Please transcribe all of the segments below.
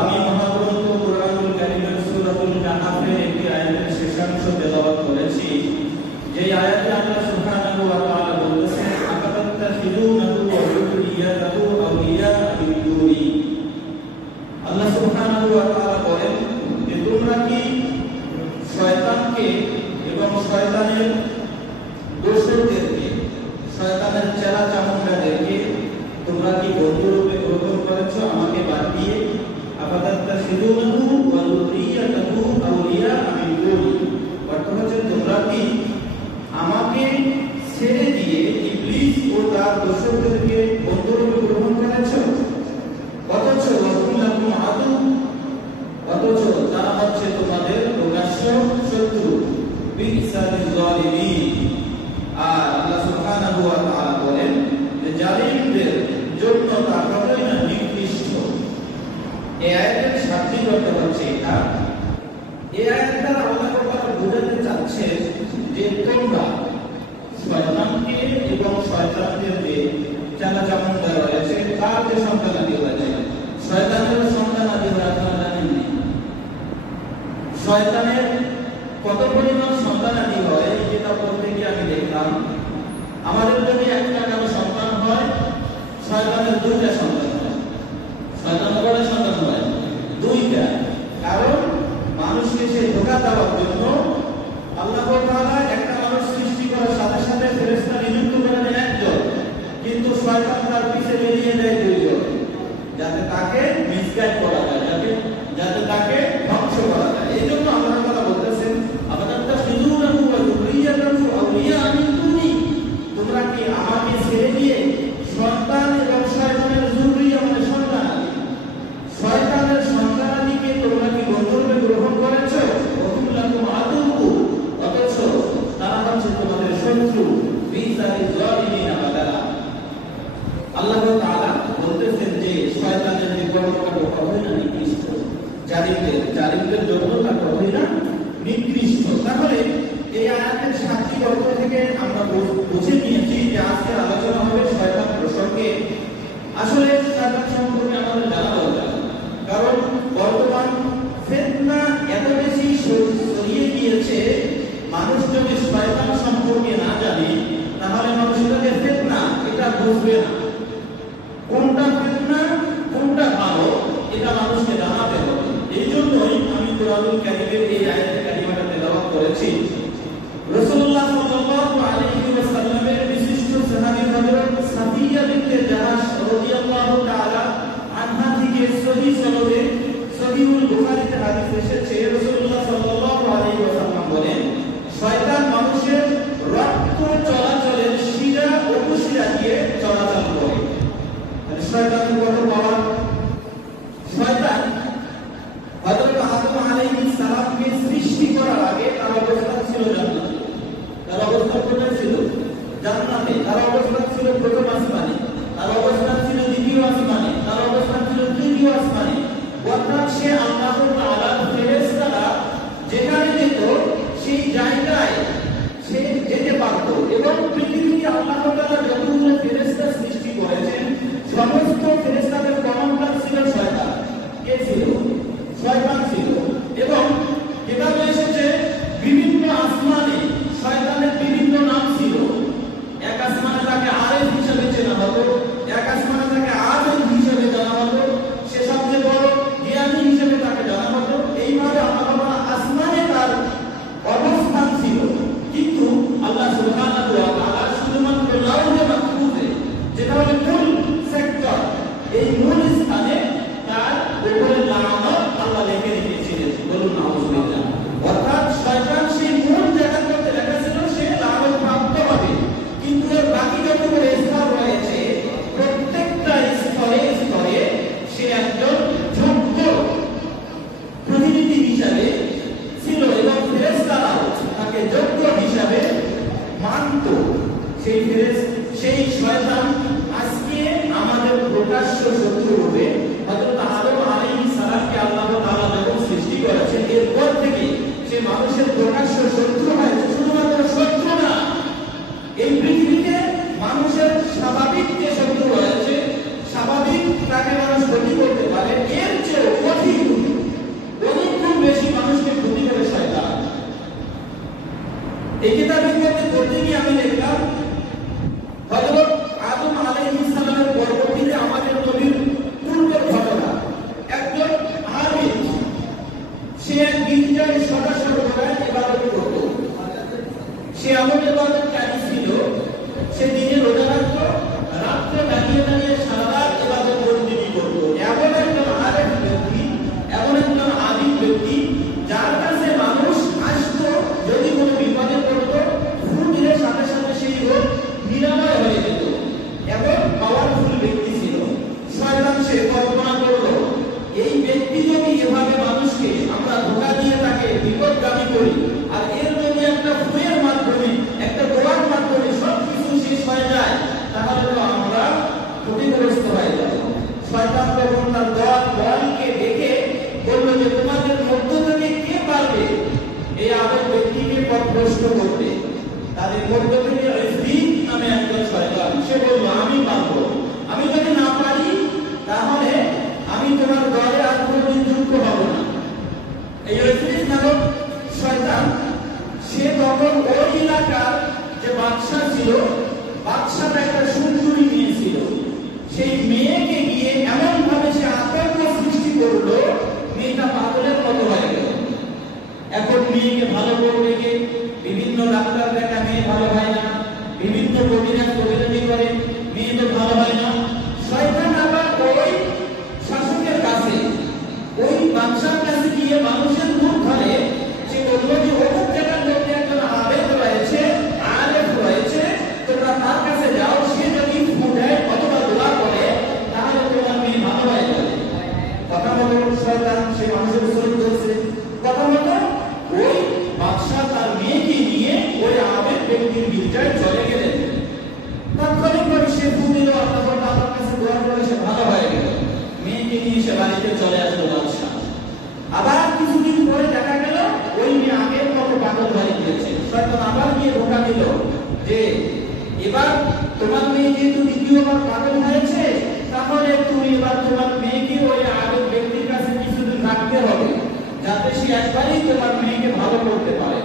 আমি মহাগ্রন্থ কুরআনুল কারীমের সূরাতুল কাহফের একটি আয়াতের শেষাংশ তেলাওয়াত করেছি। যে আয়াতে আল্লাহ সুবহানাহু ওয়া তাআলা বলেছেন, আকাতাত্তাখিযুনাহু ওয়া যুররিয়াতাহু আউলিয়া মিন দুনি। আল্লাহ সুবহানাহু ওয়া তাআলা বলেন যে তোমরা কি শয়তানকে এবং শয়তানের দোসরদেরকে, শয়তানের চেলা চামুন্ডাদেরকে তোমরা কি বন্ধুরূপে গ্রহণ করেছো আমাকে বাদ দিয়ে? আফাতাত্তাখিযুনাহু ওয়া যুররিয়াতাহু আউলিয়া মিন দুনি। অর্থ হচ্ছে তোমরা কি আমাকে ছেড়ে দিয়ে ইবলিস ও তার দোসরদেরকে বন্ধুরূপে গ্রহণ করেছো? অথচ লাকুম আদু, অথচ তারা হচ্ছে তোমাদের প্রকাশ্য শত্রু। বিসালিল যালিমিন। আর আল্লাহ সুবহানাহু ওয়া তাআলা বলেন যে জালিমদের জন্য তা কতই না নিকৃষ্ট। এই আয়াতের শাব্দিক অর্থ হচ্ছে এটা। এই আয়াত দ্বারা আল্লাহ তাআলা বোঝাতে চাচ্ছে যে তোমরা শয়তানকে এবং শয়তানদের যে চালাচামুন্ডা রয়েছে তার যে সন্তানাদি রয়েছে, শয়তানের সন্তানাদি আপনারা জানেননি। শয়তানের কত পরিমাণ সন্তানাদি হয় যেটা বলতে গিয়ে আমি দেখলাম, আমাদের যদি একটা কারো সন্তান হয়, শয়তানের দুইটা সন্তান হয়। শয়তানের কয়টা সন্তান হয়? দুইটা। কারণ মানুষকে সে ধোঁকা দেওয়ার জন্য আল্লাহ তাআলা একটা মানুষ সৃষ্টি করার সাথে সাথে ফেরেশতা নিযুক্ত করেন একজন, কিন্তু শয়তান তার পিছে বেরিয়ে দেয় দুইজন, যাতে তাকে মিসগাইড করা যায়, যাতে তাকে ধ্বংস করা যায়। এই জন্য আল্লাহ তাআলা বলতেছেন, আফাতাত্তাখিযুনাহু ওয়া যুররিয়াতাহু আউলিয়া মিন দুনি। তোমরা কি আমাকে ছেড়ে দিয়ে সন্তান এবং শয়তানের যুররিয়া মানে সন্তানাদি, শয়তানের সন্তানাদিকে তোমরা কি বন্ধুরূপে গ্রহণ করেছো? ওহুম লাকুম আদু, অথচ তারা হচ্ছে তোমাদের শত্রু। বিসালিল যালিমিন বাদালা। আল্লাহ তাআলা বলতেছেন যে শয়তানের যে কর্মকাণ্ড কতই না নিকৃষ্ট, জালিমদের জন্য তা কতই না নিকৃষ্ট। তাহলে এই আয়াতের শাব্দিক অর্থ থেকে আমরা বুঝে নিয়েছি যে আজকের আলোচনা হবে শয়তান প্রসঙ্গে। আসলে শয়তান সম্পর্কে আমাদের জানা দরকার, কারণ বর্তমান ফিতনা এত বেশি ছড়িয়ে গিয়েছে। মানুষ যদি শয়তান সম্পর্কে না জানে তাহলে মানুষের ফিতনা এটা বুঝবে না। কোনটা ফিতনা কোনটা ভালো এটা মানুষকে জানাতে হবে। এই জন্যই আমি কুরআনুল কারীমের এই আয়াতে কারিমাটা তেলাওয়াত করেছি। রাসূলুল্লাহ সাল্লাল্লাহু আলাইহি ওয়াসাল্লামের বিশিষ্ট সাহাবী হযরত সাফিয়া বিনতে জাহাশ রাদিয়াল্লাহু তাআলা আনহা থেকে এমন ইবাদতকারী ছিল, সে দিনে রোজা রাখতো, রাত্রে দাঁড়িয়ে দাঁড়িয়ে সারা রাত ইবাদত বন্দেগী করতো। এমন একজন আরেক ব্যক্তি, এমন একজন আলিম ব্যক্তি, যার কাছে মানুষ আসতো যদি কোনো বিপদে পড়তো, ফু দিলে সাথে সাথে সেই রোগ নিরাময় হয়ে যেত। এবং পাওয়ারফুল ব্যক্তি ছিল। শয়তান সে কল্পনা করলো, এই ব্যক্তি যদি এভাবে মানুষকে আমরা ধোঁকা দিয়ে তাকে বিপদগামী করি, আর এর যদি একটা ফুয়ের মাধ্যমে, একটা দোয়ার মাধ্যমে সবকিছু শেষ হয়ে যায়, তাহলে তো আমরা ক্ষতিগ্রস্ত হয়ে যাব। শয়তান তখন তার দলকে ডেকে বলল যে তোমাদের মধ্য থেকে কে পারবে এই আবেদ ব্যক্তিকে পথভ্রষ্ট করতে। তাদের মধ্য থেকে ইফরিত নামে একজন শয়তান, সে বলল আমি পারবো। আমি যদি না পারি তাহলে আমি তোমার দলে আর কোনোদিন যুক্ত হব না। এই ইফরিত নামক শয়তান সে তখন ওই এলাকার যে বাদশা ছিল, বাদশার একটা সুন্দরী মেয়ে ছিল, সেই মেয়েকে গিয়ে এমন ভাবে সে আতঙ্ক সৃষ্টি করলো, মেয়েটা পাগলের মতো হয়ে গেল। এখন মেয়েকে ভালো করবে কে? বিভিন্ন ডাক্তার দেখা, মেয়ে ভালো হয় না। বিভিন্ন প্রতিদিন প্রতিনিধি করে, মেয়ে তো ভালো হয় না। শয়তান আবার ওই শাসকের কাছে, ওই বাদশার কাছে গিয়ে মানুষের মুখ ধরে সে বলল যে অমুক জায়গার মধ্যে একজন আবেদ রয়েছে, আলেফ রয়েছে, তোমরা তার কাছে যাও, সে যদি ফু দেয় অথবা দোয়া করে তাহলে তোমার মেয়ে ভালো হয়ে যাবে। কথা মতো শয়তান সে মানুষের উপর চলছে। কথা মতো ওই বাদশা তার মেয়েকে নিয়ে ওই আবেদ ব্যক্তির গির্জায় চলে গেলেন। তাৎক্ষণিকভাবে সে ফু দিল, আল্লাহর কাছে দোয়া করে সে ভালো হয়ে গেল। মেয়েকে নিয়ে সে বাড়িতে চলে আসলো বাদশা। আবার কিছুদিন পরে দেখা গেল ওই মেয়ে আগের মতো পাগল হয়ে গিয়েছে। শয়তান আবার গিয়ে ধোঁকা দিল যে এবার তোমার মেয়ে যেহেতু দ্বিতীয়বার পাগল হয়েছে, তাহলে তুমি এবার তোমার মেয়েকে ওই আবেদ ব্যক্তির কাছে কিছুদিন রাখতে হবে, যাতে সে একবারই তোমার মেয়েকে ভালো করতে পারে।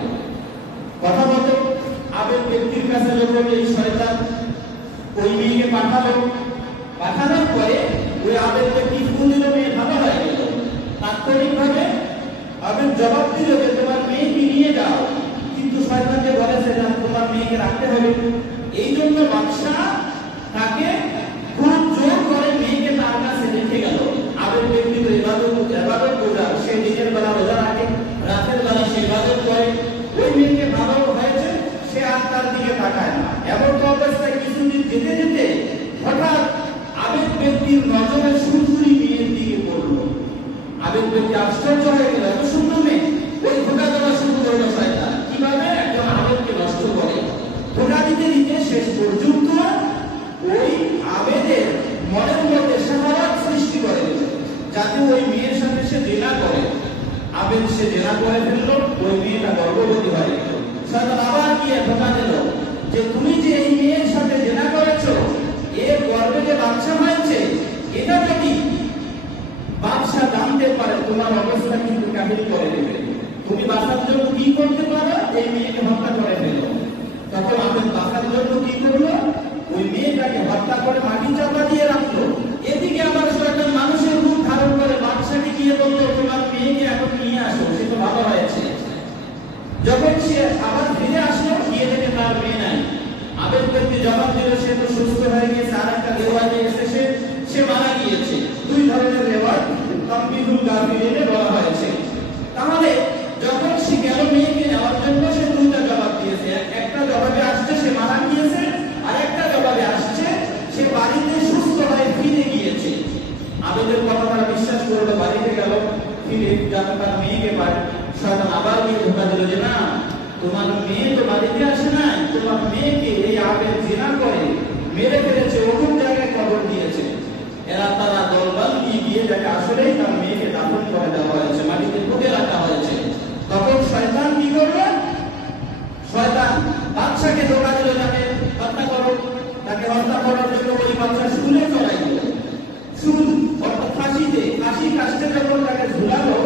কথা মতো আবেদ ব্যক্তির কাছে যখন এই শয়তান ওই মেয়েকে পাঠানোর পরে ওই আবেদ ব্যক্তি ফু দিল, মেয়ে ভালো হয়ে গেল। তাৎক্ষণিকভাবে আবেদ জবাব দিল যে তোমার মেয়েকে নিয়ে যাও, কিন্তু শয়তান যে বলেছে না তোমার মেয়েকে রাখতে হবে। এই জন্য বাদশা তাকে খুব জোর করে মেয়েকে তার কাছে রেখে গেল। আবেদ ব্যক্তি তো ইবাদত রোজা, সে দিনের বেলা রোজা রাখে, রাতের বেলা সে ইবাদত করে। ওই মেয়েকে ভালো হয়েছে, সে আর তার দিকে তাকায় না। এমন অবস্থায় কিছুদিন যেতে যেতে হঠাৎ আবেদ ব্যক্তির নজরে সুন্দরী মেয়ের দিকে পড়ল। আবেদ ব্যক্তি আশ্চর্য হয়ে গেল, এত সুন্দর মেয়ে। ওই ধোঁকা দেওয়া শুরু করলো শয়তান, কিভাবে একজন আবেদকে নষ্ট করে। ধোঁকা দিতে দিতে শেষ পর্যন্ত ওই আবেদের মনের মধ্যে শাহাওয়াত সৃষ্টি করে দিল, যাতে ওই মেয়ের সাথে সে জেনা করে। আবেদ সে জেনা করে ফেললো, ওই মেয়েটা গর্ভবতী হয়ে গেল। শয়তান আবার গিয়ে ধোঁকা দিল যে তুমি যে এই মেয়ের সাথে জেনা করেছো, এর গর্ভে যে বাচ্চা হয়েছে, এটা যদি বাদশা জানতে পারে তোমার অবস্থা কিন্তু কাহিল করে দেবে। তুমি বাঁচার জন্য কি করতে পারো? এই মেয়েকে হত্যা করে ফেলো। তখন আবেদ বাঁচার জন্য কি করলো? ওই মেয়েটাকে হত্যা করে মাটি চাপা দিয়ে রাখলো। এদিকে আবার শয়তান মানুষের রূপ ধারণ করে বাদশাকে গিয়ে বললো তোমার মেয়েকে এখন নিয়ে আসো, সে তো ভালো হয়েছে। যখন সে আবার ফিরে আসলো, গিয়ে দেখে তার মেয়ে নাই। আবেদ ব্যক্তি জবাব দিল সে তো সুস্থ হয়ে গেছে, আর একটা রেওয়াজে এসেছে সে মারা গিয়েছে। দুই ধরনের রেওয়াজ তামবিহুল গাফিলিনে বলা হয়েছে। তাহলে যখন সে গেল মেয়েকে নেওয়ার জন্য, সে দুইটা জবাব দিয়েছে। একটা জবাবে আসছে সে মারা গিয়েছে, আর একটা জবাবে আসছে সে বাড়িতে সুস্থ হয়ে ফিরে গিয়েছে। আবেদের কথা তারা বিশ্বাস করলো, বাড়িতে গেল, ফিরে যাতে তার মেয়েকে পায়। শয়তান আবার গিয়ে ধোঁকা দিল যে না, তোমার মেয়ে তো বাড়িতে আসে নাই, তোমার মেয়েকে এই আবেদ জিনা করে মেরে ফেলেছে, অমুক জায়গায় কবর দিয়েছে। এরা তারা দলবল নিয়ে গিয়ে দেখে আসলেই তার মেয়েকে দাফন করে দেওয়া হয়েছে, মাটিতে পুঁতে রাখা হয়েছে। তখন শয়তান কি করলো? শয়তান বাদশাকে ধোঁকা দিল তাকে হত্যা করো। তাকে হত্যা করার জন্য ওই বাদশা শুলে চলাই দিল। শুল অর্থাৎ ফাঁসি কাস্টে যখন তাকে ঝুলালো,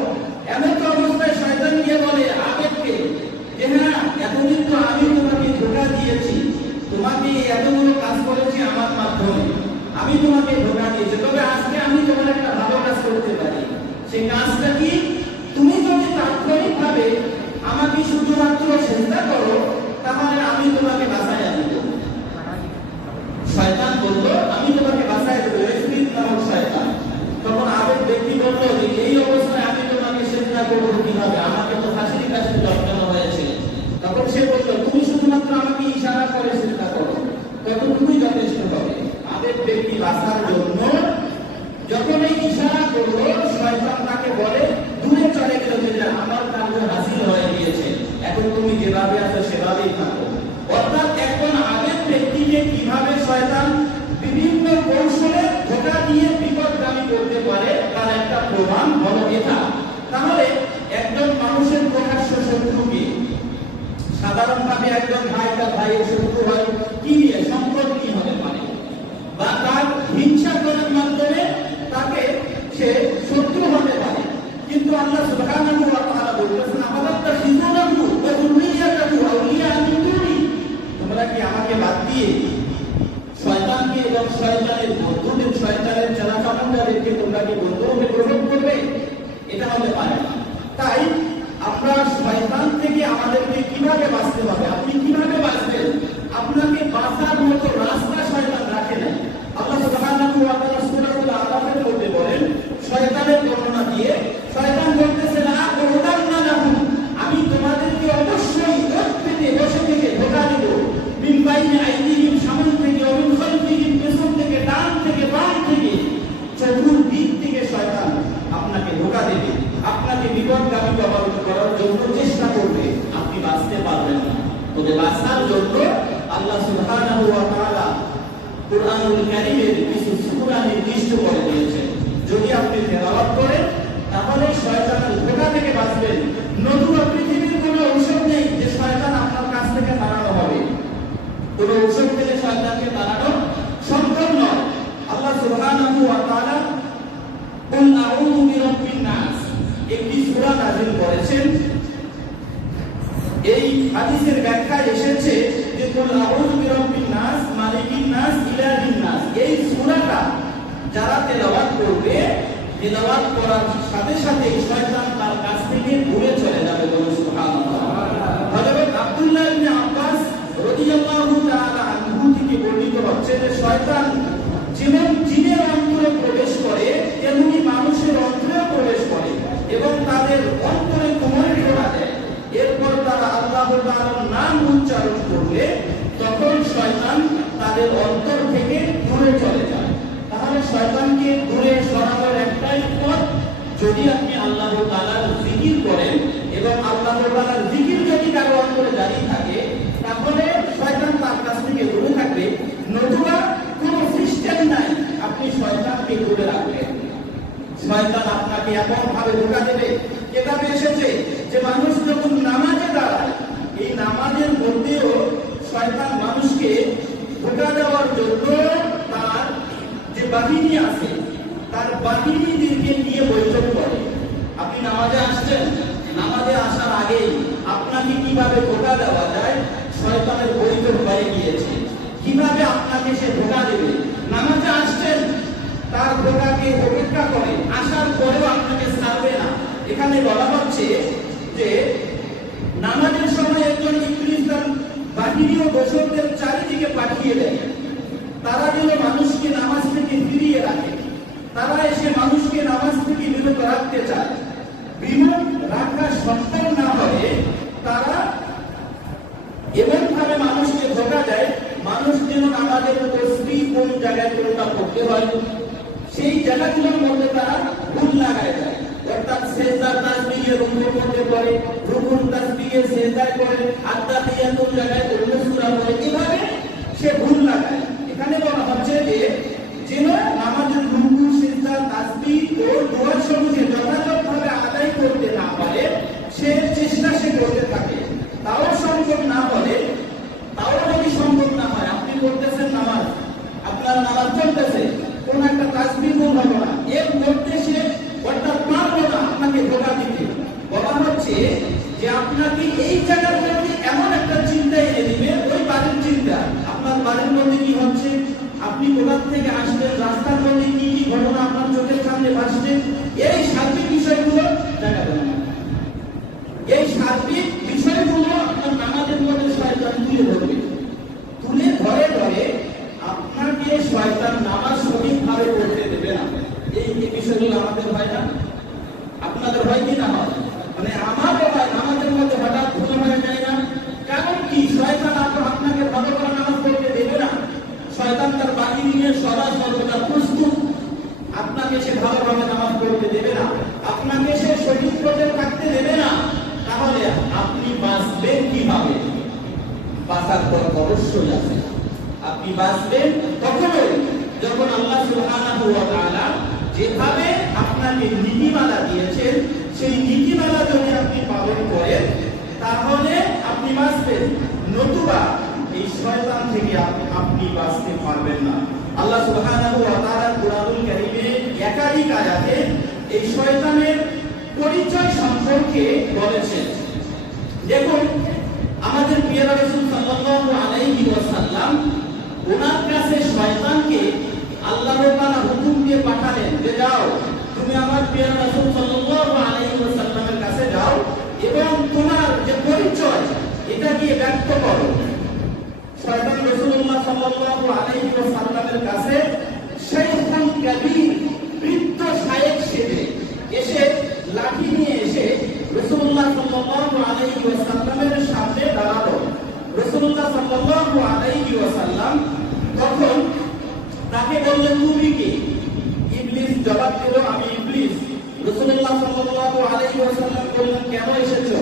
এমন তো অবস্থায় শয়তান গিয়ে বলে আবেদকে যে হ্যাঁ, এতদিন তো আমি তোমাকে ধোঁকা দিয়েছি, তোমাকে এতগুলো কাজ করেছি আমার মাধ্যমে, আমি তোমাকে ধোঁকা দিয়েছি, তবে আজকে আমি তোমার একটা ভালো কাজ করতে পারি। সেই কাজটা কি? তুমি যদি তাৎক্ষণিকভাবে আমাকে শুধুমাত্র চেষ্টা করো, তাহলে আমি বলে, দূরে চলে গেল যে আমার কাজ হাসিল হয়ে গিয়েছে, এখন তুমি যেভাবে আছো সেভাবেই থাকো। অর্থাৎ একজন আগের ব্যক্তিকে কিভাবে শয়তান বিভিন্ন কৌশলে ধোঁকা দিয়ে বিপদগামী করতে পারে তার একটা প্রমাণ হলো এটা। তাহলে একজন মানুষের প্রকাশ্য শত্রুকে, সাধারণভাবে একজন ভাই তার ভাইয়ের শত্রু হয় কি নিয়ে, সম্পদ নিয়ে হতে পারে, বা তার হিংসা করার মাধ্যমে তাকে সে শত্রু হতে পারে। কিন্তু আল্লাহ সুবহানাহু ওয়া তাআলা বলতেছেন, আমাদাত্তা সিজুনাহু ওয়া যুররিয়াতাহু আউলিয়া মিন দুনি, তোমরা কি আমাকে বাদ দিয়ে শয়তানকে এবং শয়তানের বন্ধুদের, শয়তানের চালাচামুন্ডাদেরকে তোমরা কি বন্ধুরূপে গ্রহণ করবে? এটা হতে পারে না। তাই আমরা শয়তান থেকে আমাদেরকে কিভাবে বাঁচতে হবে, আপনি কিভাবে বাঁচবেন, আপনাকে বাঁচার মতো রাস্তা শয়তান রাখে নাই। আল্লাহ সুবহানাহু ওয়া তাআলা সূরাতুল আরাফের মধ্যে বলেন, শয়তানের বর্ণনা দিয়ে শয়তান বলতেছে, না উদান্না লাহুম, আমি তোমাদেরকে অবশ্যই পেতে বসে থেকে ধোঁকা দেব, মিন বাইনি আইদিহিম, সামনে থেকে, মিন খালফিহিম, পেছন থেকে, ডান থেকে, বাম থেকে, চতুর্দিক থেকে শয়তান আপনাকে ধোঁকা দেবে, আপনাকে বিপদগামী করার জন্য চেষ্টা করবে, আপনি বাঁচতে পারবেন না। তবে বাঁচার জন্য আল্লাহ সুবহানাহু ওয়া তাআলা কুরআনুল কারীমের কিছু সূরা নির্দিষ্ট করে দিয়েছেন। যদি আপনি তেলাওয়াত করেন তাহলে শয়তানের ধোঁকা থেকে বাঁচবেন। নতুবা পৃথিবীর কোনো ঔষধ নেই যে শয়তান আপনার কাছ থেকে তাড়ানো হবে। কোনো ঔষধ পেলে শয়তানকে তাড়ানো সম্ভব নয়। আল্লাহ সুবহানাহু ওয়া তাআলা কুল আউযু বিরাব্বিন নাস একটি সূরা নাযিল করেছেন। এই হাদিসের ব্যাখ্যায় এসেছে যে কুল আউযু বিরাব্বিন নাস, মালিকিন নাস, ইলাহিন নাস, এই সূরাটা যারা তেলাওয়াত করবে, তেলাওয়াত করার সাথে সাথে শয়তান তার কাছ থেকে দূরে চলে যাবে। বলুন সুবহানাল্লাহ। হযরত আব্দুল্লাহ ইবনে আব্বাস রাদিয়াল্লাহু তাআলা আনহু থেকে বর্ণিত হচ্ছে যে শয়তান যেমন জিনের অন্তরে প্রবেশ করে তেমনি মানুষের অন্তরেও প্রবেশ করে এবং তাদের অন্তরে কোমরে ঢোকা দেয়। এরপর তারা আল্লাহ তাআলার নাম উচ্চারণ করলে তখন শয়তান তাদের অন্তর থেকে দূরে চলে যায়। তাহলে শয়তানকে দূরে সরানোর একটাই পথ, যদি আপনি আল্লাহ তাআলার জিকির করেন এবং আল্লাহ তাআলার জিকির যদি কারো অন্তরে জারি থাকে তাহলে শয়তান তার কাছ থেকে দূরে থাকবে। নতুবা কোনো সিস্টেম নাই, আপনি শয়তানকে দূরে রাখবেন। শয়তান আপনাকে এমন ভাবে ধোঁকা দেবে, কিতাবে এসেছে যে মানুষ যখন নামাজে দাঁড়ায়, এই নামাজের মধ্যেও শয়তান মানুষকে ধোঁকা দেওয়ার জন্য তার যে বাহিনী আছে তার বাহিনীদেরকে নিয়ে বৈঠক করে। আপনি নামাজে আসছেন, নামাজে আসার আগেই আপনাকে কিভাবে ধোঁকা দেওয়া যায় শয়তানের বৈঠক হয়ে গিয়েছে। কিভাবে আপনাকে সে ধোঁকা দেবে, নামাজে আসছেন তার ধোঁকাকে উপেক্ষা করে, আসার পরেও আপনাকে ছাড়বে না। এখানে বলা হচ্ছে যে নামাজের সময় একজন ইবলিস তার বাহিনী ও দোসরদের চারিদিকে পাঠিয়ে দেয়, তারা যেন মানুষকে নামাজ থেকে ফিরিয়ে রাখে। তারা এসে মানুষকে নামাজ থেকে বিরত রাখতে চায়। বিরত রাখা সম্ভব না হলে তারা এমন ভাবে মানুষকে ধোঁকা দেয়, মানুষ যেন নামাজের তাসবিহ কোন জায়গায় কোনটা পড়তে হয় সেই জায়গাগুলোর মধ্যে তারা ভুল লাগায় দেয়। অর্থাৎ সেজদার তাসবিহে রুকুর মধ্যে পড়ে, রুকুর তাসবিহে সেজদায় পড়ে, আত্তাহিয়াতুর জায়গায় অন্য সূরা পড়ে, এভাবে সে ভুল লাগায়। এখানে বলা হচ্ছে যে যেন নামাজের রুকু, সেজদা, তাসবিহ ও দোয়া সমূহে যথাযথভাবে আদায় করতে না পারে সে চেষ্টা সে করতে থাকে। তাও সম্ভব না হলে, তাও যদি সম্ভব না হয়, আপনি করতেছেন নামাজ, আপনার নামাজ চলতেছে, কোন একটা তাসবিহ ভুল হলো না, এর মধ্যে সে অর্থাৎ পারলো না আপনাকে ধোঁকা দিতে। বলা হচ্ছে যে আপনাকে এই জায়গার মধ্যে এমন একটা চিন্তা এনে দিবে, ওই বাড়ির চিন্তা। আপনার বাড়ির মধ্যে কি হচ্ছে, আপনি কোথা থেকে আসবেন, রাস্তার মধ্যে কি কি ঘটনা আপনার চোখের সামনে ভাসছে, এই সার্বিক বিষয়গুলো দেখা দেবে না। এই সার্বিক বিষয়গুলো আপনার নামাজের মধ্যে শয়তান তুলে ধরবে। তুলে ধরে ধরে আপনাকে শয়তান নামাজ সঠিকভাবে পড়তে দেবে না। এই বিষয়গুলো আমাদের হয় না, আপনাদের হয় কি না হয়? মানে আমাদের হয়, নামাজের মধ্যে হঠাৎ ভুল হয়ে যায় না। কারণ কি? শয়তান আপনাকে ভালো করে নামাজ পড়তে দেবে না। শয়তান তার বাহিনী নিয়ে সদা সর্বদা প্রস্তুত আপনি বাঁচবেন তখনই যখন আল্লাহ সুবহানাহু ওয়া তাআলা যেভাবে আপনাকে নীতিমালা দিয়েছেন সেই নীতিমালা যদি আপনি পালন করেন তাহলে আপনি বাঁচবেন, নতুবা এই শয়তান থেকে আপনি বাঁচতে পারবেন না। আল্লাহ সুবহানাহু ওয়া তাআলা কুরআনুল কারীমে একাধিক আয়াতে এই শয়তানের পরিচয় সম্পর্কে বলেছেন। দেখুন, আমাদের প্রিয় রাসূল সাল্লাল্লাহু আলাইহি ওয়াসাল্লাম ওনার কাছে শয়তানকে আল্লাহ তাআলা হুকুম দিয়ে পাঠালেন যে যাও তুমি আমার প্রিয় রাসূল সাল্লাল্লাহু আলাইহি ওয়াসাল্লামের কাছে যাও এবং তোমার যে পরিচয় এটা দিয়ে ব্যক্ত করো। শয়তান রাসূলুল্লাহ সাল্লাল্লাহু আলাইহি ওয়াসাল্লামের কাছে শাইখুন কাবীর বৃদ্ধ শায়েখ সেজে এসে লাঠি নিয়ে এসে রাসূলুল্লাহ সাল্লাল্লাহু আলাইহি ওয়াসাল্লামের সামনে দাঁড়ালো। রাসূলুল্লাহ সাল্লাল্লাহু আলাইহি ওয়াসাল্লাম তখন তাকে বললেন তুমি কি? ইবলিস জবাব দিল আমি ইবলিস। রাসূলুল্লাহ সাল্লাল্লাহু আলাইহি ওয়াসাল্লাম বললেন কেন এসেছো?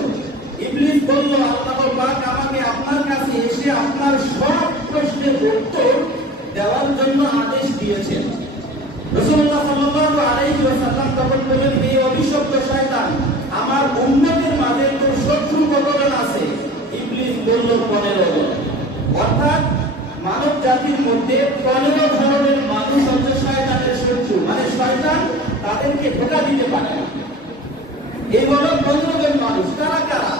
ইবলিস বলল আল্লাহ পাক আমাকে আপনার কাছে এসে আপনার সব প্রশ্নের উত্তর দেওয়ার জন্য আদেশ দিয়েছেন। রাসূলুল্লাহ সাল্লাল্লাহু আলাইহি ওয়াসাল্লাম তখন বললেন হে অভিশপ্ত শয়তান, আমার উম্মতের মাঝে তোর শত্রু কতজন আছে? ইবলিস বলল 15 জন। অর্থাৎ মানব জাতির মধ্যে 15 ধরনের মানুষ হচ্ছে শয়তানের শত্রু, মানে শয়তান তাদেরকে ধোঁকা দিতে পারে না। এই হলো 15 জন মানুষ। কারা কারা?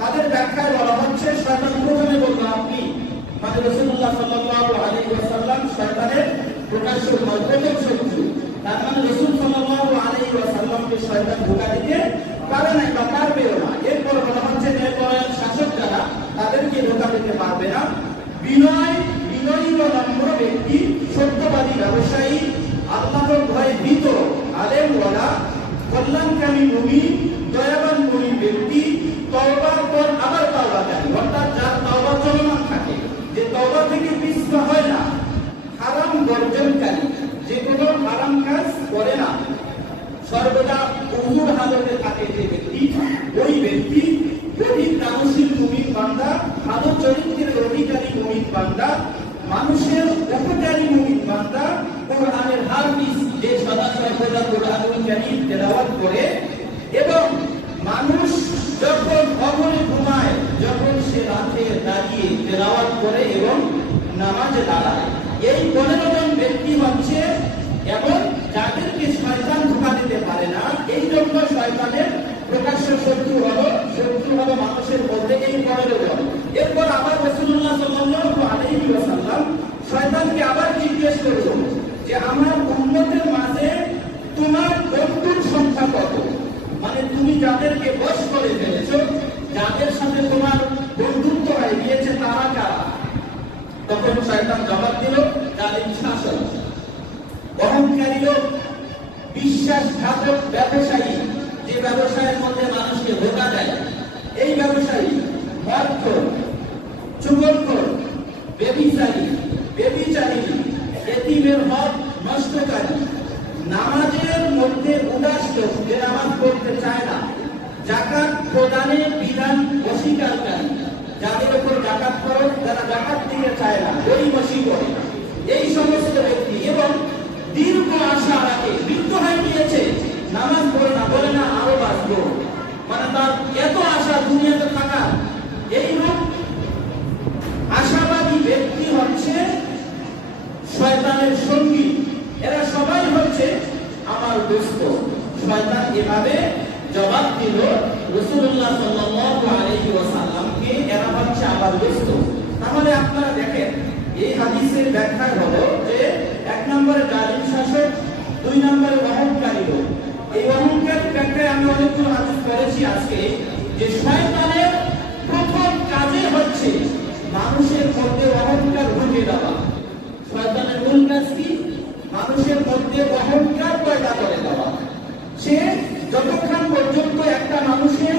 তাদের ব্যাখ্যায় বলা হচ্ছে শয়তান প্রথমে বলল আপনি, মানে রাসূলুল্লাহ সাল্লাল্লাহু আলাইহি ওয়াসাল্লাম শয়তানের প্রকাশ্য প্রথম শত্রু। তার মানে রাসূল সাল্লাল্লাহু আলাইহি ওয়াসাল্লামকে শয়তান ধোঁকা দিতে পারে না বা পারবেও না। এরপর বলা হচ্ছে ন্যায়পরায়ণ শাসক যারা তাদেরকে ধোঁকা দিতে পারবে না। বিনয়ী ও নম্র ব্যক্তি, সত্যবাদী ব্যবসায়ী, আল্লাহর ভয় ভীত আলেম ওয়ালা, কল্যাণকামী মুমিন, দয়াবান মুমিন ব্যক্তি, তওবার পর আবার তওবাকারী, অর্থাৎ যার তওবা চলমান থাকে, যে তওবা থেকে পিছপা হয় না, হারাম বর্জনকারী, যে কোনো হারাম কাজ করে না, সর্বদা উযুর হালতে থাকে যে ব্যক্তি, ওই ব্যক্তি গরিব দানশীল মুমিন বান্দা, ভালো চরিত্রের অধিকারী মুমিন বান্দা, মানুষের উপকারী মুমিন বান্দা, কোরআনের হাফিজ, যে সদা সর্বদা কোরআনুল কারীম তেলাওয়াত করে, এবং মানুষ যখন অগরে ঘুমায়, যখন সে রাতে দাঁড়িয়ে তেলাওয়াত করে এবং নামাজে দাঁড়ায়, এই 15 জন ব্যক্তি হচ্ছে এমন যাদেরকে শয়তান ধোঁকা দিতে পারে না। এই জন্য শয়তানের প্রকাশ্য শত্রু হলো মানুষের মধ্যে এই 15 জন। এরপর আবার রাসূলুল্লাহ সাল্লাল্লাহু আলাইহি ওয়াসাল্লাম শয়তানকে আবার জিজ্ঞেস করলেন যে আমার উম্মতের মাঝে তোমার বন্ধুর সংখ্যা কত? মানে তুমি যাদেরকে বশ করে ফেলেছো, যাদের সাথে তোমার বন্ধুত্ব হয়ে গিয়েছে তারা কারা? তখন শয়তান জবাব দিল জালিম শাসক, অহংকারী লোক, বিশ্বাসঘাতক ব্যবসায়ী, যে ব্যবসায়ের মধ্যে মানুষকে ধোঁকা দেয়, এই ব্যবসায়ী, মদখোর, চুগলখোর, ব্যভিচারী, এতিমের হক নষ্টকারী, নামাজের মধ্যে উদাস লোক, যে নামাজ পড়তে চায় না, যাকাত প্রদানে বিধান অস্বীকারী, যাদের উপর যাকাত খরচ, যারা যাকাত দিতে চায় না, গরিবসী করে, এই সমস্ত ব্যক্তি, এবং দীর্ঘ আশা রাখে, বৃদ্ধ হয়ে গিয়েছে, নামাজ পড়ে না, বলে না আরো বাঁচবো, মানে তার এত আশা দুনিয়াতে থাকা, এইরূপ আশাবাদী ব্যক্তি হচ্ছে শয়তানের সঙ্গী। এরা সবাই হচ্ছে আমার দোস্ত। শয়তান এভাবে জবাব দিল রাসূলুল্লাহ সাল্লাল্লাহু আলাইহি ওয়াসাল্লামকে, এরা হচ্ছে আমার দোস্ত। তাহলে আপনারা দেখেন এই হাদিসের ব্যাখ্যা হলো যে 1 নম্বরে জালিম শাসক, 2 নম্বরে অহংকারী লোক। এই অহংকারী ব্যাখ্যায় আমি অনেকগুলো হাদিস পড়েছি আজকে, যে শয়তানের প্রথম কাজে হচ্ছে মানুষের মধ্যে অহংকার ঢুকে দেওয়া। শয়তানের মূল কাজ কি? মানুষের মধ্যে অহংকার পয়দা করে দেওয়া। সে যতক্ষণ পর্যন্ত একটা মানুষের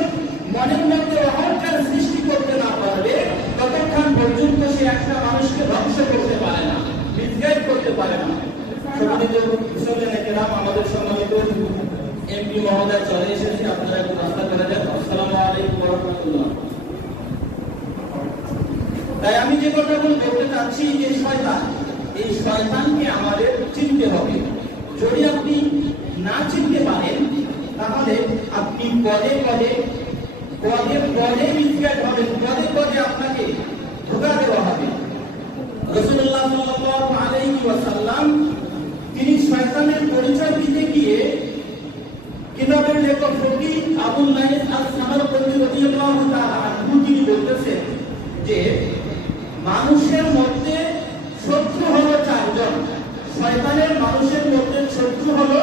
মনের মধ্যে অহংকার সৃষ্টি করতে না পারবে, ততক্ষণ পর্যন্ত সে একটা মানুষকে ধ্বংস করতে পারে না, মিসগাইড করতে পারে না। সম্মানিত মুসলিম, আমাদের সম্মানিত এমপি মহোদয় চলে এসেছে, আপনারা একটু নাস্তা করে যান। আসসালামু আলাইকুম ওয়া রাহমাতুল্লাহ। তাই আমি যে কথাগুলো বলতে চাচ্ছি, যে শয়তান, এই শয়তানকে আমাদের চিনতে হবে। যদি আপনি না চিনতে পারেন তাহলে আপনি পদে পদে মিসগাইড হবেন, পদে আপনাকে ধোঁকা দেওয়া হবে। রাসূলুল্লাহ সাল্লাল্লাহু আলাইহি ওয়াসাল্লাম তিনি শয়তানের পরিচয় দিতে গিয়ে কিতাবের লেখক ফকিহ আবুল লাইস আস-সামারকান্দি রাদিয়াল্লাহু তাআলা আনহু তিনি বলতেছেন যে মানুষের মধ্যে শত্রু হলো চারজন। শয়তানের মানুষের মধ্যে শত্রু হলো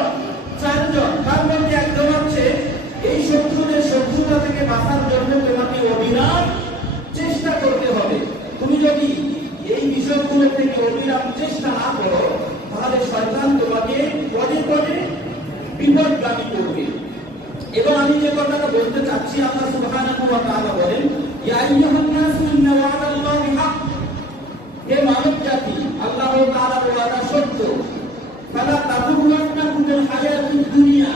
চারজন। তার মধ্যে একজন হচ্ছে এই শত্রুদের শত্রুতা থেকে বাঁচার জন্য তোমাকে অবিরাম চেষ্টা করতে হবে। তুমি যদি এই বিষয়গুলো থেকে অবিরাম চেষ্টা না করো তাহলে শয়তান তোমাকে পদে বিপদগামী করবে। এবং আমি যে কথাটা বলতে চাচ্ছি, আল্লাহ সুবহানাহু ওয়া তাআলা বলেন, ইয়া আইয়ুহান নাসু ইন্না ওয়া'দাল্লাহি হাক, হে মানব জাতি, আল্লাহ তাআলার ওয়াদা সত্য। ফালা তাগুররান্নাকুমুল হায়াতুদ দুনিয়া,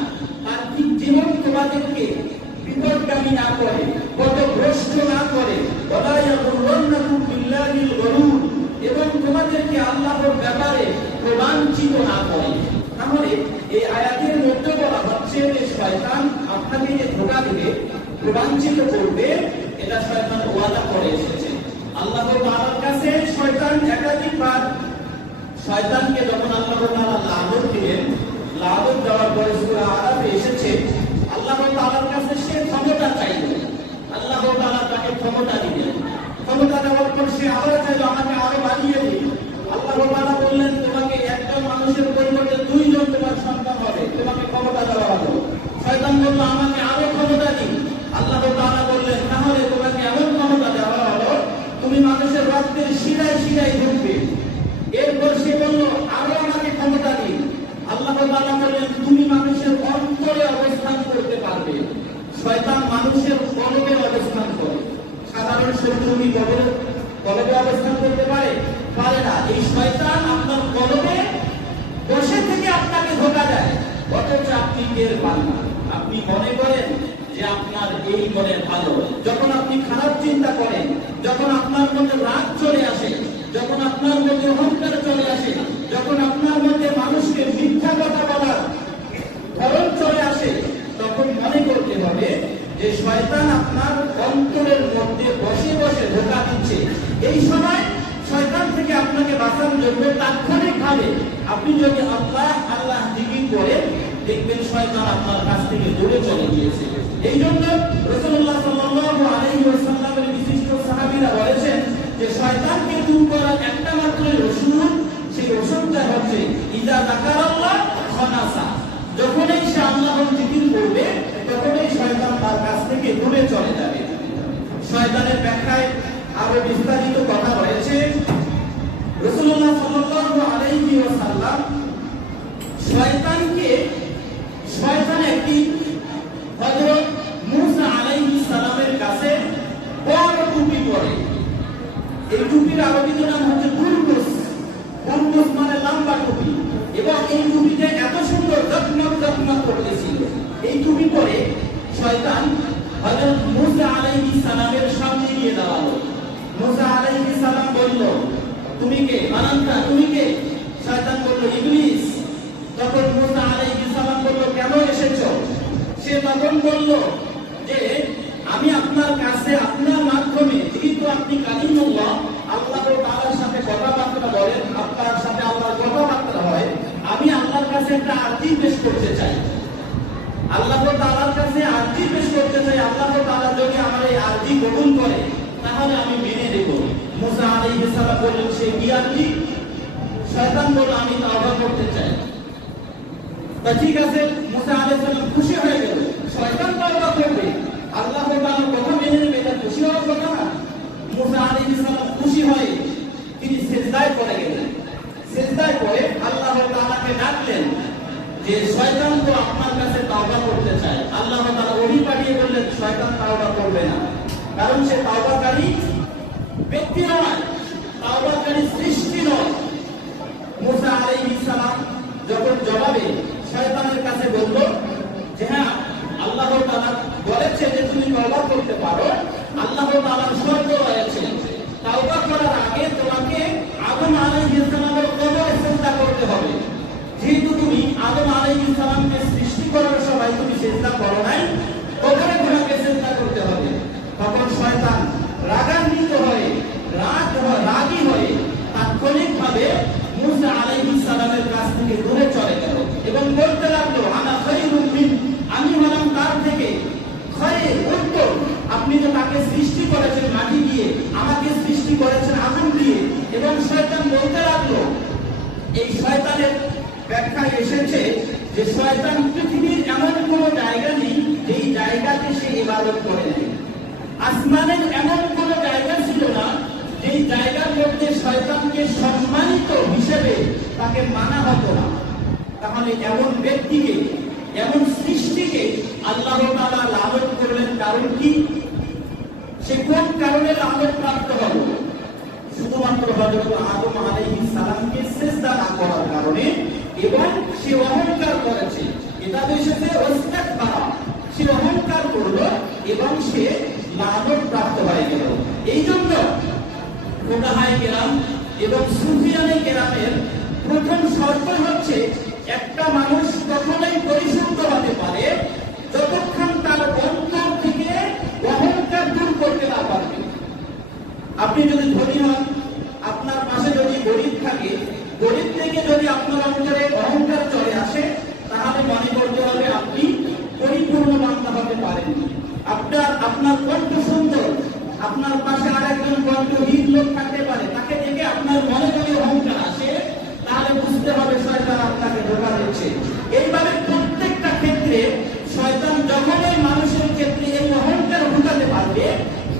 পার্থিব জীবন তোমাদেরকে বিপদগামী না করে, পথভ্রষ্ট না করে, ওয়ালা ইয়াগুররান্নাকুম বিল্লাহিল গরুর, এবং তোমাদেরকে আল্লাহর ব্যাপারে প্রবাঞ্চিত না করে। তাহলে এই আয়াতের মধ্যে বলা হচ্ছে যে শয়তান আপনাকে যে ধোঁকা দেবে, প্রবাঞ্চিত করবে, এটা শয়তান ওয়াদা করে এসেছে। আল্লাহ তাআলার কাছে শয়তান একাধিকবার, শয়তানকে যখন আল্লাহ তাআলা লানত দিলেন, লানত দেওয়ার পরে সূরা আরাফে এসেছে আল্লাহ তাআলার কাছে সে ক্ষমতা চাইল, আল্লাহ তাআলা তাকে ক্ষমতা দিলেন। ক্ষমতা দেওয়ার পর সে আবার চাইল আমাকে আরো বাড়িয়ে দিন। আল্লাহ তাআলা বললেন, তোমাকে একজন মানুষের পরিবর্তে দুইজন তোমার সন্তান হবে, তোমাকে ক্ষমতা দেওয়া হলো। শয়তান বলল, আমাকে আরো ক্ষমতা দিন। আল্লাহ তাআলা বললেন, তাহলে তোমাকে এমন ক্ষমতা দেওয়া হলো তুমি মানুষের রক্তের শিরায় ঢুকবে। এরপর সে বলল, আরো আমাকে ক্ষমতা দিন। আল্লাহ তাআলা বললেন, তুমি মানুষের অন্তরে অবস্থান করতে পারবে। শয়তান মানুষের কলবে অবস্থান করে। সাধারণ শত্রু কি কলবে অবস্থান করতে পারে না। এই শয়তান আপনার কলবে বসে থেকে আপনাকে ধোঁকা দেয়, অথচ আপনি টের পান না। আপনি মনে করেন যে আপনার এই মনে ভালো। যখন আপনি খারাপ চিন্তা করেন, যখন আপনার মধ্যে রাগ চলে আসে, যখন আপনার মধ্যে অহংকার চলে আসে, যখন আপনার মধ্যে মানুষকে মিথ্যা কথা বলার ধরন চলে আসে, তখন মনে করতে হবে যে শয়তান আপনার অন্তরের মধ্যে বসে ধোঁকা দিচ্ছে। এই সময় শয়তান থেকে আপনাকে বাঁচানোর জন্য তাৎক্ষণিকভাবে আপনি যদি আল্লাহ জিকির করেন, দেখবেন শয়তান আপনার কাছ থেকে দূরে চলে গিয়েছে। এই জন্য রাসূলুল্লাহ সাল্লাল্লাহু আলাইহি ওয়াসাল্লামের বিশিষ্ট সাহাবীরা বলেছেন যে শয়তানকে দূর করার একটা মাত্র ওষুধ, সেই ওষুধটা হচ্ছে ইযা যাকারাল্লাহ খানাসা। যখনই সে আল্লাহর জিকির করবে তখনই শয়তান তার কাছ থেকে দূরে চলে যাবে। শয়তানের ব্যাখ্যায় আরো বিস্তারিত কথা রয়েছে। রাসূলুল্লাহ সাল্লাল্লাহু আলাইহি ওয়াসাল্লাম শয়তান একটি হযরত মূসা আলাইহিস সালামের কাছে বড় টুপি পরে। এই টুপির আরবিত নাম হচ্ছে বুরকুস। বুরকুস মানে লম্বা টুপি, এবং এই টুপিটা এত সুন্দর জগমগ করতেছিল। এই টুপি পরে শয়তান হযরত মূসা আলাইহিস সালামের সামনে গিয়ে দাঁড়ালো। মূসা আলাইহিস সালাম বলল, তুমি কে? মানান্তা, তুমি কে? শয়তান বলল, ইবলিস। তখন মূসা আলাইহিস সালাম বলল, কেন এসেছো? সে তখন বলল যে আমি আপনার কাছে আপনার মাধ্যমে, যেহেতু আপনি কালিমুল্লাহ, আল্লাহ তাআলার সাথে কথাবার্তা বলেন, আপনার সাথে আল্লাহর কথাবার্তা হয়, আমি আল্লাহর কাছে একটা আরজি পেশ করতে চাই। আল্লাহ তাআলার কাছে আরজি পেশ করতে চাই। আল্লাহ তাআলা যদি আমার এই আরজি কবুল করে তাহলে আমি মেনে নেব। মূসা আলাইহিস সালাম বললেন, সে কি আরজি? শয়তান বলল, আমি তওবা করতে চাই। ঠিক আছে, মূসা আলাইহিস সালাম খুশি হয়ে গেল। শয়তান তওবা করবে, আল্লাহ তাআলার কথা মেনে নেবে, এটা খুশি হওয়ার কথা না। মূসা আলাইহিস সালাম খুশি হয়ে তিনি সিজদায় পড়ে গেলেন। সিজদায় পড়ে আল্লাহ তাআলাকে ডাকলেন যে শয়তান তো আপনার কাছে তওবা করতে চায়। আল্লাহ তাআলা ওহী পাঠিয়ে বললেন, শয়তান তওবা করবে না, কারণ সে তওবাকারী ব্যক্তি নয়, তওবাকারী সৃষ্টি নয়। মূসা আলাইহিস সালাম যখন জবাবে শয়তানের কাছে বলল যে হ্যাঁ, আল্লাহ তাআলা বলেছে যে তুমি তওবা করতে পারো, আল্লাহ তাআলার শর্ত রয়েছে। তাওবা করার আগে তোমাকে আদম আলাইহিস সালামের কবরে সিজদা করতে হবে। যেহেতু তুমি আদম আলাইহিস সালামকে সৃষ্টি করার সময় তুমি সিজদা করো নাই, কবরে তোমাকে সিজদা করতে হবে। তখন শয়তান রাগান্বিত হয়ে রাগী হয়ে তাৎক্ষণিকভাবে মুসা আলাইহিস সালামের কাছ থেকে দূরে চলে গেল এবং বলতে লাগলো, আনা খায়রুম মিন, আমি হলাম তার থেকে খায়র, উত্তম। আপনি তো তাকে সৃষ্টি করেছেন মাটি দিয়ে, আমাকে সৃষ্টি করেছেন আগুন দিয়ে। এবং শয়তান বলতে লাগলো, এই শয়তানের ব্যাখ্যায় এসেছে যে শয়তান পৃথিবীর এমন কোনো জায়গা নেই যেই জায়গাতে সে ইবাদত করে নেয়। আসমানের এমন কোনো জায়গা ছিল না যেই জায়গার মধ্যে শয়তানকে সম্মানিত হিসেবে তাকে মানা হতো না। তাহলে এমন ব্যক্তিকে, এমন সৃষ্টিকে আল্লাহ তাআলা লানত করলেন, কারণ কি? সে কোন কারণে লানত প্রাপ্ত হলো? শুধুমাত্র হযরত আদম আলাইহিস সালামকে সিজদা না করার কারণে, এবং সে অহংকার করেছে। এটা এসেছে ওয়াস্তাকবারা, সে অহংকার করলো এবং সে লানত প্রাপ্ত হয়ে গেল। এই জন্য ফুকাহায়ে কেরাম এবং সুফিয়ানে কেরামের প্রথম শর্ত হচ্ছে, একটা মানুষ তখনই পরিশুদ্ধ হতে পারে যতক্ষণ তার অন্তর থেকে অহংকার দূর করতে না পারবে। আপনি যদি ধনী হন, আপনার পাশে যদি গরিব থাকে, গরিব থেকে যদি আপনার অন্তরে অহংকার চলে আসে, তাহলে মনে করতে হবে আপনি পরিপূর্ণ বান্দা হতে পারেননি। আপনার কণ্ঠ সুন্দর, আপনার পাশে আরেকজন কণ্ঠহীন লোক থাকতে পারে, তাকে দেখে আপনার মনে যদি অহংকার আসে, তাহলে বুঝতে হবে শয়তান আপনাকে ধোঁকা দিচ্ছে। এইভাবে প্রত্যেকটা ক্ষেত্রে শয়তান যখনই মানুষের ক্ষেত্রে এই অহংকার ঢুকাতে পারবে,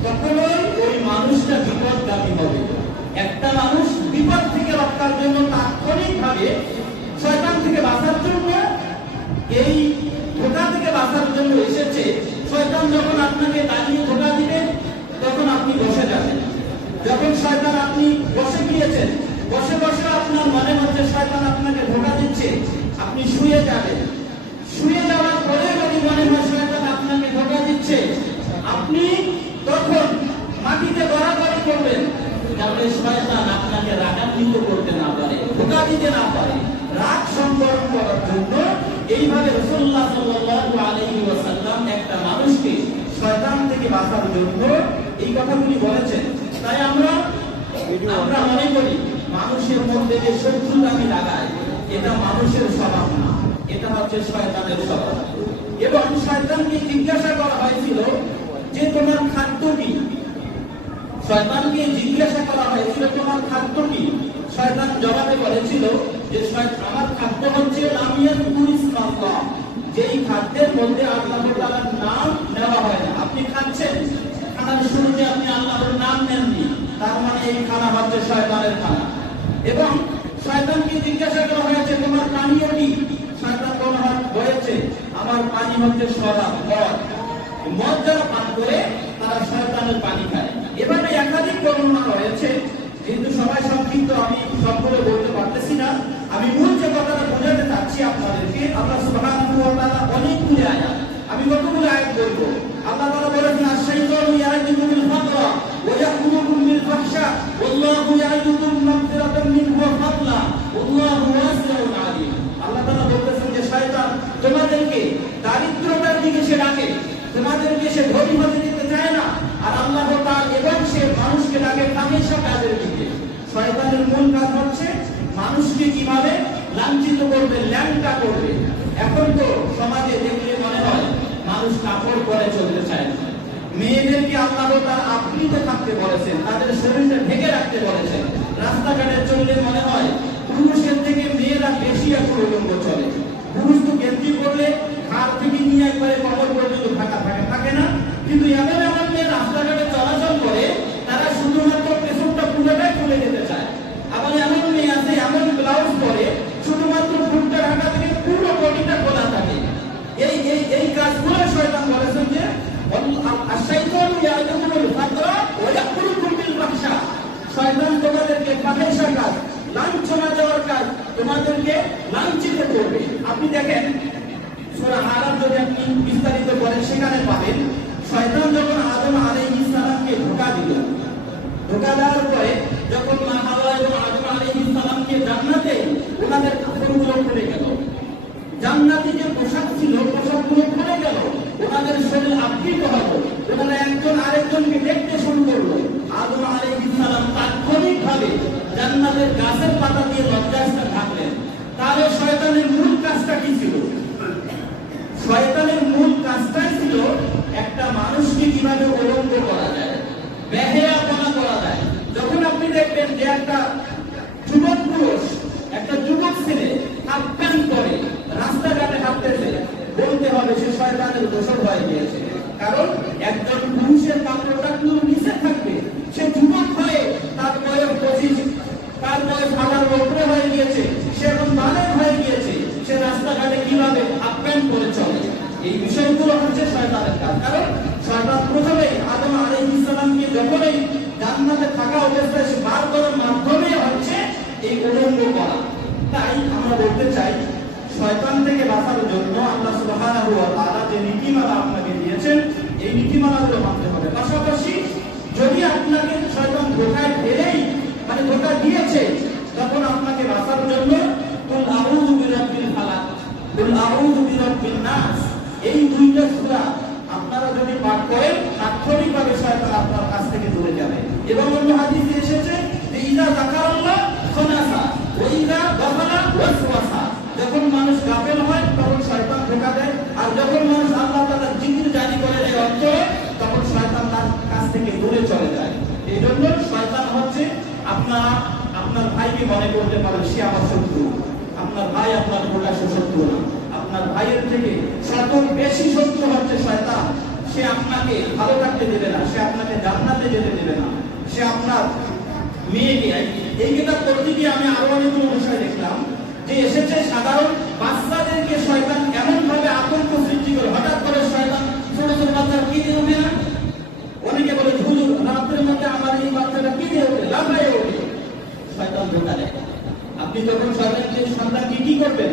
তখনই ওই মানুষটা বিপদগামী হবে। একটা মানুষ বিপদ থেকে রক্ষার জন্য তাৎক্ষণিকভাবে শয়তান থেকে বাঁচার জন্য, এই ধোঁকা থেকে বাঁচার জন্য এসেছে। শয়তান যখন আপনাকে দাঁড়িয়ে ধোঁকা দিবে, তখন আপনি বসে যাবেন। যখন শয়তান আপনি বসে গিয়েছেন, বসে বসে আপনার মনে হচ্ছে শয়তান আপনাকে ধোঁকা দিচ্ছে, আপনি শুয়ে যাবেন। শুয়ে যাওয়ার পরে যদি মনে হয় শয়তান আপনাকে ধোঁকা দিচ্ছে, আপনি তখন মাটিতে গড়াগড়ি করবেন, যাতে শয়তান আপনাকে রাগান্বিত করতে না পারে, ধোঁকা দিতে না পারে। রাগ সংবরণ করার জন্য এইভাবে রাসূলুল্লাহ সাল্লাল্লাহু আলাইহি ওয়াসাল্লাম একটা মানুষকে শয়তান থেকে বাঁচার জন্য এই কথাগুলি বলেছেন। তাই আমরা মনে করি মানুষের মধ্যে যে শত্রুতা আমি লাগাই, এটা মানুষের স্বভাব না, এটা হচ্ছে শয়তানের স্বভাব। এবং শয়তানকে জিজ্ঞাসা করা হয়েছিল যে তোমার খাদ্য কি? শয়তানকে জিজ্ঞাসা করা হয়েছিল তোমার খাদ্য কি? শয়তান জবাবে বলেছিল যে আমার খাদ্য হচ্ছে যেই খাদ্যের মধ্যে আল্লাহ তাআলার নাম নেওয়া হয় না। আপনি খাচ্ছেন, খানার শুরুতে আপনি আল্লাহর নাম নেননি, তার মানে এই খানা হচ্ছে শয়তানের খানা। এবং শয়তানকে জিজ্ঞাসা করা হয়েছে তোমার পানীয় কি? শয়তান বলেছে আমার পানি হচ্ছে শরাব, মদ। মদ যারা পান করে তারা শয়তানের পানি খায়। এভাবে একাধিক বর্ণনা রয়েছে, কিন্তু সময় সংক্ষিপ্ত, আমি সবগুলো বলতে পারতেছি না। আমি মূল যে কথাটা বোঝাতে চাচ্ছি আপনাদেরকে, আল্লাহ সুবহানাহু ওয়া তাআলা অনেকগুলো আয়াত, আমি কতগুলো আয়াত বলবো। আল্লাহ তাআলা বলেছেন আশ-শাইতানু ইয়া'iদুকুমুল ফাকরা ওয়া ইয়া'মুরুকুম বিল ফাহশা ওয়াল্লাহু ইয়া'iদুকুম মাগফিরাতাম মিনহু ওয়া ফাদলা ওয়াল্লাহু ওয়াসিউন আলীম। আল্লাহ তাআলা বলতেছেন যে শয়তান তোমাদেরকে দারিদ্রতার দিকে সে ডাকে, তোমাদেরকে সে ধনী হতে দিতে চায় না, আর আল্লাহ তাআলা এবং সে মানুষকে ডাকে ফাহিশা কাজের দিকে। শয়তানের মূল কাজ হচ্ছে মানুষকে কিভাবে লাঞ্ছিত করবে, ল্যাংটা করবে। এখন তো সমাজে দেখলে মনে হয় মানুষ কাপড় পরে চলতে চায় না। মেয়েদেরকে আল্লাহ তাআলা আবৃত থাকতে বলেছেন, তাদের শরীরটা ঢেকে রাখতে বলেছেন। রাস্তাঘাটে চললে মনে হয় পুরুষের থেকে মেয়েরা বেশি এখন উলঙ্গ চলে। পুরুষ তো গেঞ্জি পরলে হাত থেকে নিয়ে একবারে কমর পর্যন্ত থাকে না, কিন্তু এমন এমন মেয়ে রাস্তাঘাটে চলাচল করে তারা শুধুমাত্র পেছনটা পুরোটাই খুলে যেতে চায়। আবার এমন মেয়ে আছে এমন ব্লাউজ পরে শুধুমাত্র ফুটটা ঢাকা থেকে পুরো বডিটা খোলা থাকে। এই কাজগুলো শয়তান বলেছেন যে আশ-শাইতানু ইয়া'iদুকুমুল ফাকরা ওয়া ইয়া'মুরুকুম বিল ফাহশা। শয়তান তোমাদেরকে ফাহিশা কাজ, লাঞ্ছনা দেওয়ার কাজ, তোমাদেরকে লাঞ্ছিত করবে। আপনি দেখেন সূরা আরাফ যদি আপনি বিস্তারিত পড়েন সেখানে পাবেন শয়তান যখন আদম আলাইহিস সালামকে ধোঁকা দিল, ধোঁকা দেওয়ার পরে যখন মা হাওয়া এবং আদম আলাইহিস সালামকে জান্নাতে ওনাদের কাপড়গুলো খুলে গেল, জান্নাতি যে পোশাক ছিল পোশাকগুলো খুলে গেল, ওনাদের শরীর আবৃত হলো, ওনারা একজন আরেকজনকে দেখতে শুরু করলো। আদম আলাইহিস সালাম তাৎক্ষণিকভাবে জান্নাতের গাছের পাতা দিয়ে লজ্জাস্থান ঢাকলেন। তাহলে শয়তানের মূল কাজটা কি ছিল? শয়তানের মূল কাজটাই ছিল একটা মানুষকে কিভাবে উলঙ্গ করা যায়, বেহেয়াপনা করা যায়। যখন আপনি দেখবেন যে একটা যুবক পুরুষ, একটা যুবক ছেলে হাফ প্যান্ট পরে রাস্তাঘাটে হাঁটতেছে, বলতে হবে সে শয়তানের দোষর হয়ে গিয়েছে। কারণ একজন পুরুষের কাপড়টা কিন্তু নিচে থাকবে, সে যুবক হয়ে তার বয়স 25, তার বয়স 18 উপরে হয়ে গিয়েছে, সে এখন বালেগ হয়ে গিয়েছে, সে রাস্তাঘাটে কিভাবে হাফ প্যান্ট পরে চলে। এই বিষয়গুলো হচ্ছে শয়তানের কাজ। কারণ শয়তান প্রথমে আদম আলাইহিস সালামকে যখনই জান্নাতে থাকা অবস্থায় সে বার করার মাধ্যমে হচ্ছে এই উলঙ্গ করা। তাই আমরা বলতে চাই, শয়তান থেকে বাঁচার জন্য আল্লাহ সুবহানাহু ওয়া তাআলা যে নীতিমালা আপনাকে দিয়েছেন, এই নীতিমালাগুলো মানতে হবে। পাশাপাশি যদি আপনাকে শয়তান ধোঁকায় ফেলেই মানে ধোঁকা দিয়েছে, তখন আপনাকে বাঁচার জন্য কুল আউযু বিরাব্বিল ফালাক, কুল আউযু বিরাব্বিন নাস, এই দুইটা সূরা আপনারা যদি পাঠ করেন তাৎক্ষণিকভাবে শয়তান আপনার কাছ থেকে দূরে যাবে। এবং অন্য হাদিসে এসেছে যে ইযা যাকারাল্লাহ খানাসা ওয়া ইযা গাফালা ওয়াসওয়াসা, যখন মানুষ গাফেল হয় তখন শয়তান ধোঁকা দেয়, আর যখন মানুষ আল্লাহ তাআলার জিকির জারি করে এই অন্তরে, তখন শয়তান তার কাছ থেকে দূরে চলে যায়। এই জন্য শয়তান হচ্ছে আপনার ভাইকে মনে করতে পারেন সে আমার শত্রু, আপনার ভাই আপনার প্রকাশ্য শত্রু না। আপনার ভাইয়ের থেকে শত বেশি শত্রু হচ্ছে শয়তান। সে আপনাকে ভালো থাকতে দেবে না, সে আপনাকে জান্নাতে যেতে দেবে না, সে আপনার মেয়েকে। এই কিতাব পড়তে গিয়ে আমি আরো অনেকগুলো বিষয় দেখলাম যে এসেছে সাধারণ বাচ্চাদেরকে শয়তান এমন ভাবে আতঙ্ক সৃষ্টি করে, হঠাৎ করে শয়তান ছোট ছোট বাচ্চারা কি দিয়ে ওঠে না, অনেকে বলে হুজুর রাতের মধ্যে আমার এই বাচ্চাটা কি দিয়ে ওঠে, লাফাইয়ে ওঠে, শয়তান ধোঁকা দেয়। আপনি যখন শয়তানকে সন্তানকে কি করবেন,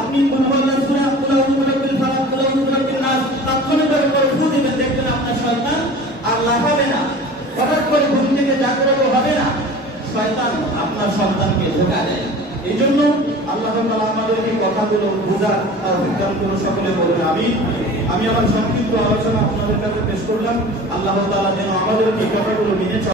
আপনি কুলহুয়াল্লাহু সূরা, কুল আউযু বিরাব্বিল ফালাক, কুল আউযু বিরাব্বিন নাস তাৎক্ষণিকভাবে করে ফু দিবেন, দেখবেন আপনার শয়তান আর লাফাবে না, হঠাৎ করে ঘুম থেকে জাগ্রত হবে না। শয়তান আপনার সন্তানকে ধোঁকা দেয়। এই জন্য আল্লাহ তাআলা আমাদেরকে কথাগুলো বোঝার আর বিজ্ঞান করে সকলে বলবে আমি আমার সংক্ষিপ্ত আলোচনা আপনাদের কাছে পেশ করলাম। আল্লাহ তাআলা যেন আমাদেরকে কথাগুলো মেনে